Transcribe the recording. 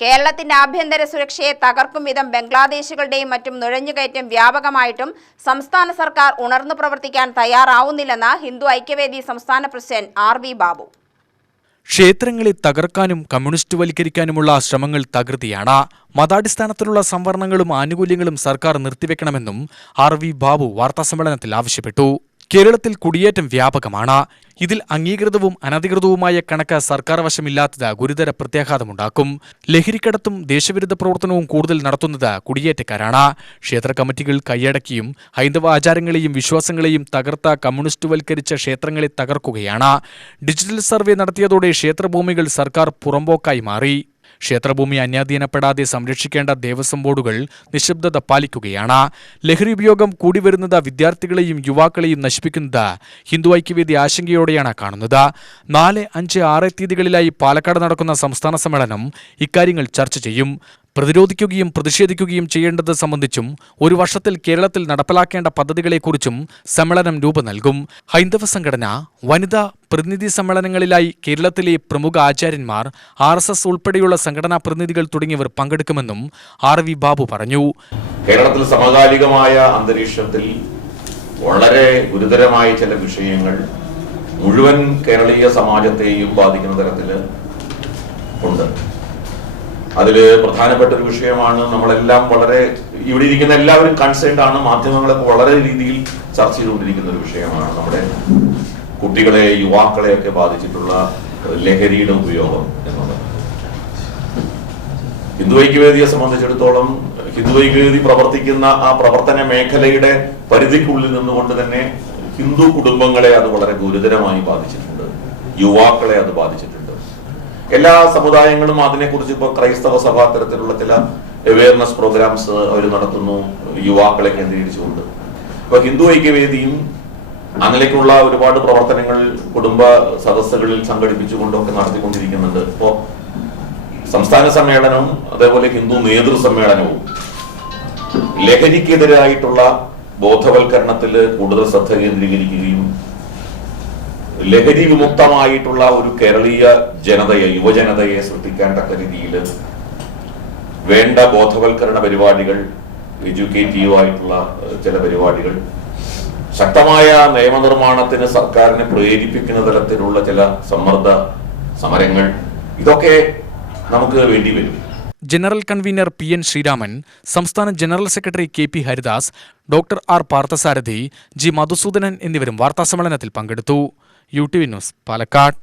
കേരളത്തിന്റെ ആഭ്യന്തര സുരക്ഷയെ തകർക്കും വിധം ബംഗ്ലാദേശികളുടെയും മറ്റും നുഴഞ്ഞുകയറ്റം വ്യാപകമായിട്ടും സംസ്ഥാന സർക്കാർ ഉണർന്നു പ്രവർത്തിക്കാൻ തയ്യാറാവുന്നില്ലെന്ന് ഹിന്ദു ഐക്യവേദി സംസ്ഥാന പ്രസിഡന്റ് ആർ.വി. ബാബു. ക്ഷേത്രങ്ങളെ തകർക്കാനും കമ്മ്യൂണിസ്റ്റുവൽക്കരിക്കാനുമുള്ള ശ്രമങ്ങൾ തകൃതിയാണ്. മതാടിസ്ഥാനത്തിലുള്ള സംവരണങ്ങളും ആനുകൂല്യങ്ങളും സർക്കാർ നിർത്തിവെക്കണമെന്നും ആർ.വി. ബാബു വാർത്താസമ്മേളനത്തിൽ ആവശ്യപ്പെട്ടു. കേരളത്തിൽ കുടിയേറ്റം വ്യാപകമാണ്. ഇതിൽ അംഗീകൃതവും അനധികൃതവുമായ കണക്ക് സർക്കാർ വശമില്ലാത്തത് ഗുരുതര പ്രത്യാഘാതമുണ്ടാക്കും. ലഹരിക്കടത്തും ദേശവിരുദ്ധ പ്രവർത്തനവും കൂടുതൽ നടത്തുന്നത് കുടിയേറ്റക്കാരാണ്. ക്ഷേത്ര കമ്മിറ്റികൾ കൈയടക്കിയും ഹൈന്ദവ ആചാരങ്ങളെയും വിശ്വാസങ്ങളെയും തകർത്ത കമ്മ്യൂണിസ്റ്റുവൽക്കരിച്ച ക്ഷേത്രങ്ങളെ തകർക്കുകയാണ്. ഡിജിറ്റൽ സർവേ നടത്തിയതോടെ ക്ഷേത്രഭൂമികൾ സർക്കാർ പുറമ്പോക്കായി മാറി. ക്ഷേത്രഭൂമി അന്യാധീനപ്പെടാതെ സംരക്ഷിക്കേണ്ട ദേവസ്വം ബോർഡുകൾ നിശബ്ദത പാലിക്കുകയാണ്. ലഹരി ഉപയോഗം കൂടിവരുന്നത് വിദ്യാർത്ഥികളെയും യുവാക്കളെയും നശിപ്പിക്കുന്നത് ഹിന്ദു ഐക്യവേദി ആശങ്കയോടെയാണ് കാണുന്നത്. 4, 5, 6 തീയതികളിലായി പാലക്കാട് നടക്കുന്ന സംസ്ഥാന സമ്മേളനം ഇക്കാര്യങ്ങൾ ചർച്ച ചെയ്യും. പ്രതിരോധിക്കുകയും പ്രതിഷേധിക്കുകയും ചെയ്യേണ്ടത് സംബന്ധിച്ചും ഒരു വർഷത്തിൽ കേരളത്തിൽ നടപ്പിലാക്കേണ്ട പദ്ധതികളെക്കുറിച്ചും സമ്മേളനം രൂപം നൽകും. ഹൈന്ദവ സംഘടന, വനിതാ പ്രതിനിധി സമ്മേളനങ്ങളിലായി കേരളത്തിലെ പ്രമുഖ ആചാര്യന്മാർ, RSS ഉൾപ്പെടെയുള്ള സംഘടനാ പ്രതിനിധികൾ തുടങ്ങിയവർ പങ്കെടുക്കുമെന്നും ആർ.വി. ബാബു പറഞ്ഞു. കേരളത്തിൽ സമകാലികമായ അന്തരീക്ഷത്തിൽ വളരെ ഗുരുതരമായ ചില വിഷയങ്ങൾ മുഴുവൻ കേരളീയ സമാജത്തെയും ബാധിക്കുന്ന തരത്തിൽ ഉണ്ട്. അതിൽ പ്രധാനപ്പെട്ട ഒരു വിഷയമാണ്, നമ്മളെല്ലാം വളരെ ഇവിടെ ഇരിക്കുന്ന എല്ലാവരും കൺസേൺഡ് ആണ്, മാധ്യമങ്ങളൊക്കെ വളരെ രീതിയിൽ ചർച്ച ചെയ്തുകൊണ്ടിരിക്കുന്ന ഒരു വിഷയമാണ് നമ്മുടെ കുട്ടികളെ, യുവാക്കളെയൊക്കെ ബാധിച്ചിട്ടുള്ള ലഹരിയുടെ ഉപയോഗം എന്നുള്ളത്. ഹിന്ദു ഐക്യവേദിയെ സംബന്ധിച്ചിടത്തോളം ഹിന്ദു ഐക്യവേദി പ്രവർത്തിക്കുന്ന ആ പ്രവർത്തന മേഖലയുടെ പരിധിക്കുള്ളിൽ നിന്നുകൊണ്ട് തന്നെ ഹിന്ദു കുടുംബങ്ങളെ അത് വളരെ ഗുരുതരമായി ബാധിച്ചിട്ടുണ്ട്, യുവാക്കളെ അത് ബാധിച്ചിട്ടുണ്ട്. എല്ലാ സമുദായങ്ങളും അതിനെക്കുറിച്ച് ഇപ്പോൾ ക്രൈസ്തവ സഭ തരത്തിലുള്ള ചില അവയർനെസ് പ്രോഗ്രാംസ് അവർ നടത്തുന്നു, യുവാക്കളെ കേന്ദ്രീകരിച്ചുകൊണ്ട്. ഇപ്പൊ ഹിന്ദു ഐക്യവേദിയും അതിലേക്കുള്ള ഒരുപാട് പ്രവർത്തനങ്ങൾ കുടുംബ സദസ്സുകളിൽ സംഘടിപ്പിച്ചുകൊണ്ടൊക്കെ നടത്തിക്കൊണ്ടിരിക്കുന്നുണ്ട്. ഇപ്പോ സംസ്ഥാന സമ്മേളനവും അതേപോലെ ഹിന്ദു നേതൃസമ്മേളനവും ലഹരിക്കെതിരായിട്ടുള്ള ബോധവൽക്കരണത്തിൽ കൂടുതൽ ശ്രദ്ധ കേന്ദ്രീകരിക്കുകയും ലഹരി വിമുക്തമായിട്ടുള്ള ഒരു കേരളീയ ജനതയെ, യുവജനതയെ സൃഷ്ടിക്കാൻ തക്ക രീതിയിൽ വേണ്ട ബോധവൽക്കരണ പരിപാടികൾ, എഡ്യൂക്കേറ്റീവ് ആയിട്ടുള്ള ചില പരിപാടികൾ, ശക്തമായ നിയമനിർമ്മാണത്തിന് സർക്കാരിനെ പ്രേരിപ്പിക്കുന്ന തരത്തിലുള്ള ചില സമ്മർദ്ദ സമരങ്ങൾ, ഇതൊക്കെ നമുക്ക് വേണ്ടി വരും. ജനറൽ കൺവീനർ PN ശ്രീരാമൻ, സംസ്ഥാന general secretary KP Haridas, doctor R Parthasarathy, G Madhusoodanan എന്നിവരും വാർത്താസമ്മേളനത്തിൽ പങ്കെടുത്തു. UTV news, Palakkad.